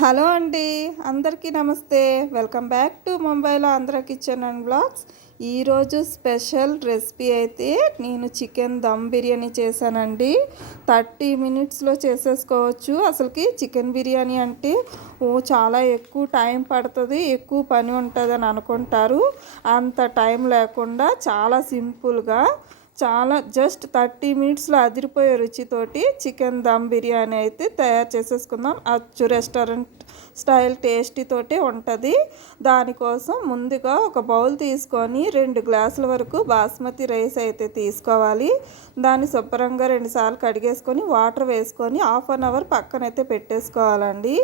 Hello అండి, అందరికీ నమస్తే. వెల్కమ్ బ్యాక్ టు ముంబైలో ఆంధ్ర కిచెన్ అండ్ బ్లాగ్స్. ఈరోజు స్పెషల్ రెసిపీ అయితే నేను చికెన్ దమ్ బిర్యానీ చేశానండి. 30 మినిట్స్లో చేసేసుకోవచ్చు. అసలుకి చికెన్ బిర్యానీ అంటే చాలా ఎక్కువ టైం పడుతుంది, ఎక్కువ పని ఉంటుంది అని అనుకుంటారు. అంత టైం లేకుండా చాలా సింపుల్గా జస్ట్ 30 మినిట్స్లో అదిరిపోయే రుచితోటి చికెన్ దమ్ బిర్యానీ అయితే తయారు చేసేసుకుందాం. అచ్చు రెస్టారెంట్ స్టైల్ టేస్టీ తోటి ఉంటుంది. దానికోసం ముందుగా ఒక బౌల్ తీసుకొని 2 గ్లాసుల వరకు బాస్మతి రైస్ అయితే తీసుకోవాలి. దాన్ని శుభ్రంగా 2 సార్లు కడిగేసుకొని వాటర్ వేసుకొని హాఫ్ అన్ అవర్ పక్కనైతే పెట్టేసుకోవాలండి.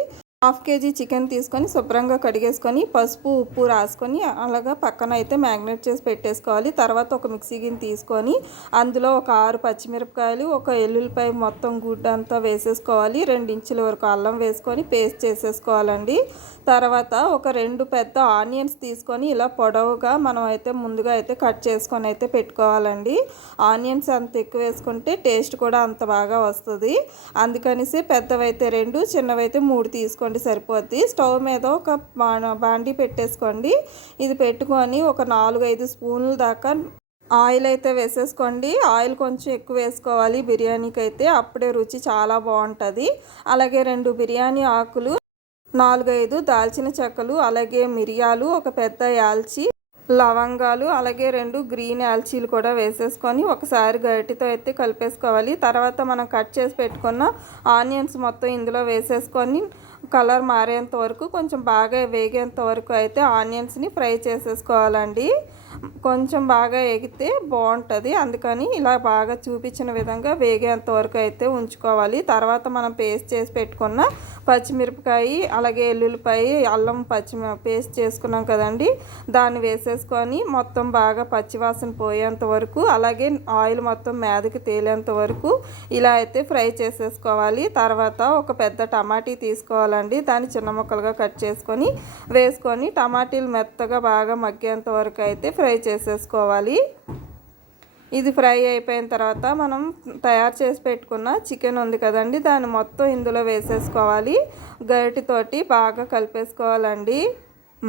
1/2 kg చికెన్ తీసుకొని శుభ్రంగా కడిగేసుకొని పసుపు ఉప్పు రాసుకొని అలాగా పక్కన అయితే మ్యాగ్నేట్ చేసి పెట్టేసుకోవాలి. తర్వాత ఒక మిక్సీ గిన్నె తీసుకొని అందులో ఒక 6 పచ్చిమిరపకాయలు, ఒక ఎల్లుల్లిపాయ మొత్తం గుడ్డంతా వేసేసుకోవాలి. 2 ఇంచుల వరకు అల్లం వేసుకొని పేస్ట్ చేసేసుకోవాలండి. తర్వాత ఒక 2 పెద్ద ఆనియన్స్ తీసుకొని ఇలా పొడవుగా మనం అయితే ముందుగా అయితే కట్ చేసుకొని అయితే పెట్టుకోవాలండి. ఆనియన్స్ అంత ఎక్కువ వేసుకుంటే టేస్ట్ కూడా అంత బాగా వస్తుంది. అందుకనిసి పెద్దవైతే 2, చిన్నవైతే 3 తీసుకోండి, సరిపోద్ది. స్టవ్ మీద ఒక బాండీ పెట్టేసుకోండి. ఇది పెట్టుకొని ఒక 4-5 స్పూన్ల దాకా ఆయిల్ అయితే వేసేసుకోండి. ఆయిల్ కొంచెం ఎక్కువ వేసుకోవాలి బిర్యానీకి అయితే, అప్పుడే రుచి చాలా బాగుంటుంది. అలాగే 2 బిర్యానీ ఆకులు, 4-5 దాల్చిన చెక్కలు, అలాగే మిరియాలు, ఒక పెద్ద యాల్చి, లవంగాలు, అలాగే 2 గ్రీన్ యాల్చీలు కూడా వేసేసుకొని ఒకసారి గరిటెతో అయితే కలిపేసుకోవాలి. తర్వాత మనం కట్ చేసి పెట్టుకున్న ఆనియన్స్ మొత్తం ఇందులో వేసేసుకొని కలర్ మారేంత వరకు, కొంచెం బాగా వేగేంత వరకు అయితే ఆనియన్స్ని ఫ్రై చేసేసుకోవాలండి. కొంచెం బాగా ఎగితే బాగుంటుంది, అందుకని ఇలా బాగా చూపించిన విధంగా వేగేంత వరకు అయితే ఉంచుకోవాలి. తర్వాత మనం పేస్ట్ చేసి పెట్టుకున్న పచ్చిమిరపకాయ, అలాగే ఎల్లుల్లిపాయ, అల్లం పేస్ట్ చేసుకున్నాం కదండి, దాన్ని వేసేసుకొని మొత్తం బాగా పచ్చివాసన పోయేంత వరకు, అలాగే ఆయిల్ మొత్తం మీదకి తేలేంత వరకు ఇలా అయితే ఫ్రై చేసేసుకోవాలి. తర్వాత ఒక పెద్ద టమాటీ తీసుకోవాలండి, దాన్ని చిన్న ముక్కలుగా కట్ చేసుకొని వేసుకొని టమాటీలు మెత్తగా బాగా మగ్గేంత వరకు అయితే ఫ్రై చేసేసుకోవాలి. ఇది ఫ్రై అయిపోయిన తర్వాత మనం తయారు చేసి పెట్టుకున్న చికెన్ ఉంది కదండి, దాన్ని మొత్తం ఇందులో వేసేసుకోవాలి. గరిటెతోటి బాగా కలిపేసుకోవాలండి.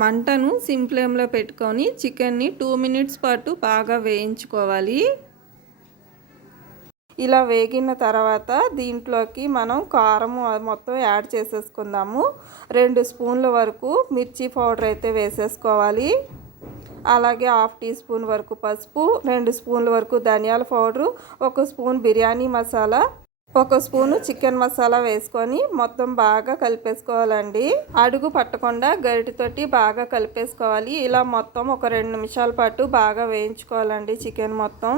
మంటను సిమ్ ఫ్లేమ్లో పెట్టుకొని చికెన్ని 2 మినిట్స్ పాటు బాగా వేయించుకోవాలి. ఇలా వేగిన తర్వాత దీంట్లోకి మనం కారం మొత్తం యాడ్ చేసేసుకుందాము. 2 స్పూన్ల వరకు మిర్చి పౌడర్ అయితే వేసేసుకోవాలి. అలాగే 1/2 టీ స్పూన్ వరకు పసుపు, 2 స్పూన్ల వరకు ధనియాల powder, 1 spoon biryani masala, 1 spoon chicken masala వేసుకొని మొత్తం బాగా కలిపేసుకోవాలండి. అడుగు పట్టకుండా గరిటెతోటి బాగా కలిపేసుకోవాలి. ఇలా మొత్తం ఒక 2 నిమిషాల పాటు బాగా వేయించుకోవాలండి చికెన్ మొత్తం.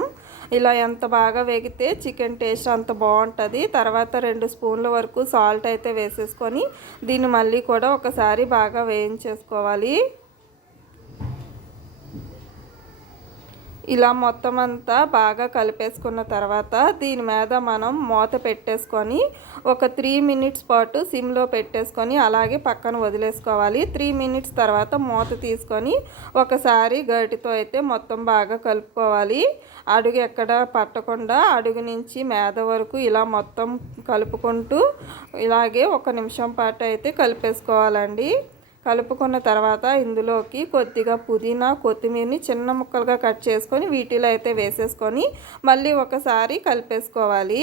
ఇలా ఎంత బాగా వేగితే చికెన్ టేస్ట్ అంత బాగుంటుంది. తర్వాత 2 స్పూన్ల వరకు సాల్ట్ అయితే వేసేసుకొని దీన్ని మళ్ళీ కూడా ఒకసారి బాగా వేయించేసుకోవాలి. ఇలా మొత్తం అంతా బాగా కలిపేసుకున్న తర్వాత దీని మీద మనం మూత పెట్టేసుకొని ఒక 3 మినిట్స్ పాటు సిమ్లో పెట్టేసుకొని అలాగే పక్కన వదిలేసుకోవాలి. 3 మినిట్స్ తర్వాత మూత తీసుకొని ఒకసారి గరిటెతో అయితే మొత్తం బాగా కలుపుకోవాలి. అడుగు ఎక్కడ పట్టకుండా అడుగు నుంచి మీద వరకు ఇలా మొత్తం కలుపుకుంటూ ఇలాగే 1 నిమిషం పాటు అయితే కలిపేసుకోవాలండి. కలుపుకున్న తర్వాత ఇందులోకి కొద్దిగా పుదీనా, కొత్తిమీరని చిన్న ముక్కలుగా కట్ చేసుకొని వీటిలో అయితే వేసేసుకొని మళ్ళీ ఒకసారి కలిపేసుకోవాలి.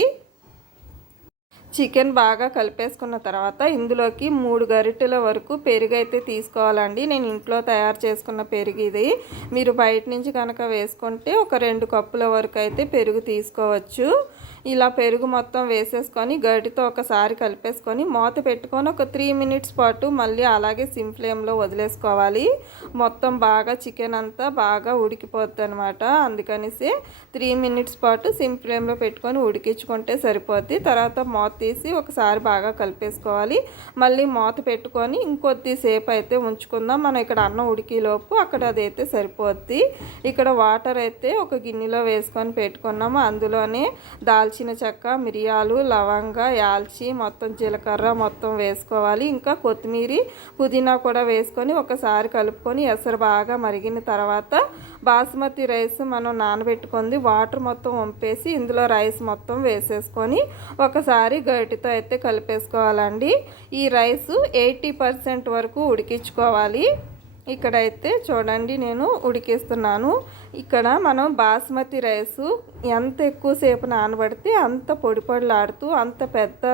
చికెన్ బాగా కలిపేసుకున్న తర్వాత ఇందులోకి 3 గరిటెల వరకు పెరుగు అయితే తీసుకోవాలండి. నేను ఇంట్లో తయారు చేసుకున్న పెరుగు ఇది. మీరు బయట నుంచి కనుక వేసుకుంటే ఒక 2 కప్పుల వరకు అయితే పెరుగు తీసుకోవచ్చు. ఇలా పెరుగు మొత్తం వేసేసుకొని గరిటెతో ఒకసారి కలిపేసుకొని మూత పెట్టుకొని ఒక 3 మినిట్స్ పాటు మళ్ళీ అలాగే సిమ్ ఫ్లేమ్లో వదిలేసుకోవాలి. మొత్తం బాగా చికెన్ అంతా బాగా ఉడికిపోద్ది అనమాట. అందుకనిసి 3 మినిట్స్ పాటు సిమ్ ఫ్లేమ్లో పెట్టుకొని ఉడికించుకుంటే సరిపోద్ది. తర్వాత మూత తీసి ఒకసారి బాగా కలిపేసుకోవాలి. మళ్ళీ మూత పెట్టుకొని ఇంకొద్దిసేపు అయితే ఉంచుకుందాం. మనం ఇక్కడ అన్నం ఉడికేలోపు అక్కడ అదైతే సరిపోద్ది. ఇక్కడ వాటర్ అయితే ఒక గిన్నెలో వేసుకొని పెట్టుకున్నాము. అందులోనే దాల్చిన దాల్చిన చెక్క, మిరియాలు, లవంగ, యాల్చి, మొత్తం జీలకర్ర మొత్తం వేసుకోవాలి. ఇంకా కొత్తిమీర, పుదీనా కూడా వేసుకొని ఒకసారి కలుపుకొని ఎసరు బాగా మరిగిన తర్వాత బాస్మతి రైస్ మనం నానబెట్టుకుంది వాటర్ మొత్తం వంపేసి ఇందులో రైస్ మొత్తం వేసేసుకొని ఒకసారి గరిటెతో అయితే కలిపేసుకోవాలండి. ఈ రైస్ 80% వరకు ఉడికించుకోవాలి. ఇక్కడైతే చూడండి నేను ఉడికిస్తున్నాను. ఇక్కడ మనం బాస్మతి రైసు ఎంత ఎక్కువసేపు నానబడితే అంత పొడి పొడిలాడుతూ అంత పెద్ద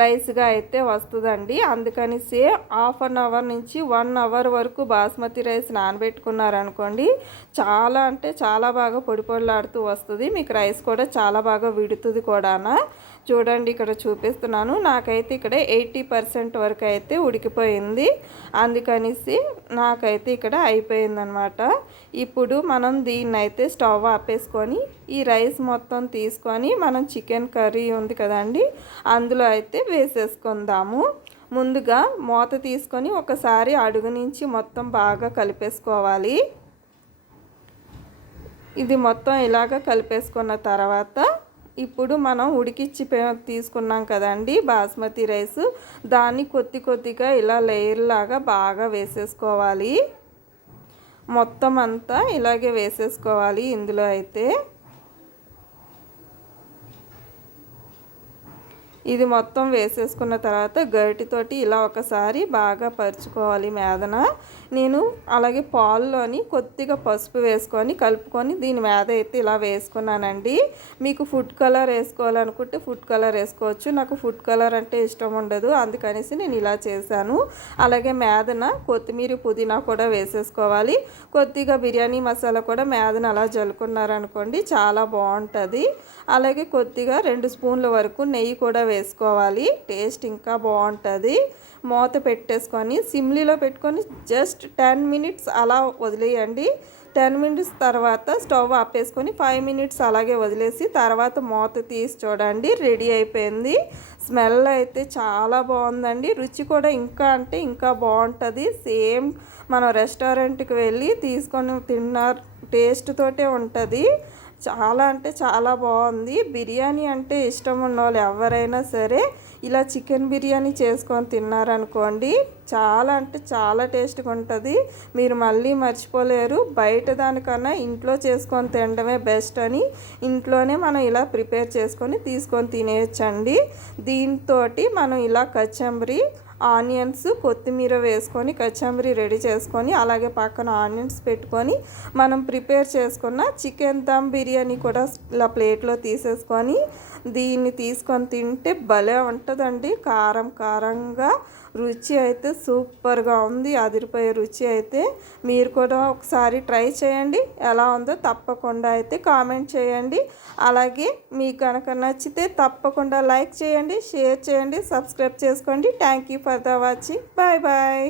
రైస్గా అయితే వస్తుందండి. అందుకని ½ అన్ అవర్ నుంచి 1 అవర్ వరకు బాస్మతి రైస్ నానబెట్టుకున్నారనుకోండి చాలా అంటే చాలా బాగా పొడి పొడిలాడుతూ వస్తుంది. మీకు రైస్ కూడా చాలా బాగా విడుతుంది కూడా. చూడండి ఇక్కడ చూపిస్తున్నాను. నాకైతే ఇక్కడ 80% వరకు అయితే ఉడికిపోయింది. అందుకనేసి నాకైతే ఇక్కడ అయిపోయిందనమాట. ఇప్పుడు మనం దీన్ని అయితే స్టవ్ ఆపేసుకొని ఈ రైస్ మొత్తం తీసుకొని మనం చికెన్ కర్రీ ఉంది కదండి అందులో అయితే వేసేసుకుందాము. ముందుగా మూత తీసుకొని ఒకసారి అడుగు నుంచి మొత్తం బాగా కలిపేసుకోవాలి. ఇది మొత్తం ఇలాగ కలిపేసుకున్న తర్వాత ఇప్పుడు మనం ఉడికిచ్చి తీసుకున్నాం కదండి బాస్మతి రైస్, దాన్ని కొద్దిగా ఇలా లేయర్ లాగా బాగా వేసేసుకోవాలి. మొత్తం అంతా ఇలాగే వేసేసుకోవాలి. ఇందులో అయితే ఇది మొత్తం వేసేసుకున్న తర్వాత గరిటెతోటి ఇలా ఒకసారి బాగా పరుచుకోవాలి మీదన. నేను అలాగే పాల్లోని కొద్దిగా పసుపు వేసుకొని కలుపుకొని దీని మీద అయితే ఇలా వేసుకున్నానండి. మీకు ఫుడ్ కలర్ వేసుకోవాలనుకుంటే ఫుడ్ కలర్ వేసుకోవచ్చు. నాకు ఫుడ్ కలర్ అంటే ఇష్టం ఉండదు, అందుకనేసి నేను ఇలా చేశాను. అలాగే మీదన కొత్తిమీర, పుదీనా కూడా వేసేసుకోవాలి. కొద్దిగా బిర్యానీ మసాలా కూడా మీదన అలా జల్లుకున్నారనుకోండి చాలా బాగుంటుంది. అలాగే కొద్దిగా 2 స్పూన్ల వరకు నెయ్యి కూడా వేసుకోవాలి. టేస్ట్ ఇంకా బాగుంటుంది. మూత పెట్టేసుకొని సిమ్లీలో పెట్టుకొని జస్ట్ 10 మినిట్స్ అలా వదిలేయండి. 10 మినిట్స్ తర్వాత స్టవ్ ఆపేసుకొని 5 మినిట్స్ అలాగే వదిలేసి తర్వాత మూత తీసి చూడండి రెడీ అయిపోయింది. స్మెల్ అయితే చాలా బాగుందండి. రుచి కూడా ఇంకా అంటే ఇంకా బాగుంటుంది. సేమ్ మనం రెస్టారెంట్కి వెళ్ళి తీసుకొని తిన్న టేస్ట్ తోటే ఉంటుంది. చాలా అంటే చాలా బాగుంది. బిర్యానీ అంటే ఇష్టం ఉన్న వాళ్ళు ఎవరైనా సరే ఇలా చికెన్ బిర్యానీ చేసుకొని తిన్నారనుకోండి చాలా అంటే చాలా టేస్ట్గా ఉంటుంది. మీరు మళ్ళీ మర్చిపోలేరు. బయట దానికన్నా ఇంట్లో చేసుకొని తినడమే బెస్ట్ అని ఇంట్లోనే మనం ఇలా ప్రిపేర్ చేసుకొని తీసుకొని తినేయచ్చండి. దీంతో మనం ఇలా కచంబరి, ఆనియన్స్, కొత్తిమీర వేసుకొని కచంబరి రెడీ చేసుకొని అలాగే పక్కన ఆనియన్స్ పెట్టుకొని మనం ప్రిపేర్ చేసుకున్న చికెన్ దమ్ బిర్యానీ కూడా ఇలా ప్లేట్లో తీసేసుకొని దీన్ని తీసుకొని తింటే భలే ఉంటుందండి. కారం కారంగా రుచి అయితే సూపర్గా ఉంది. అదిరిపోయే రుచి అయితే మీరు కూడా ఒకసారి ట్రై చేయండి. ఎలా ఉందో తప్పకుండా అయితే కామెంట్ చేయండి. అలాగే మీకు కనుక నచ్చితే తప్పకుండా లైక్ చేయండి, షేర్ చేయండి, సబ్స్క్రైబ్ చేసుకోండి. Thank you for the watching. Bye bye.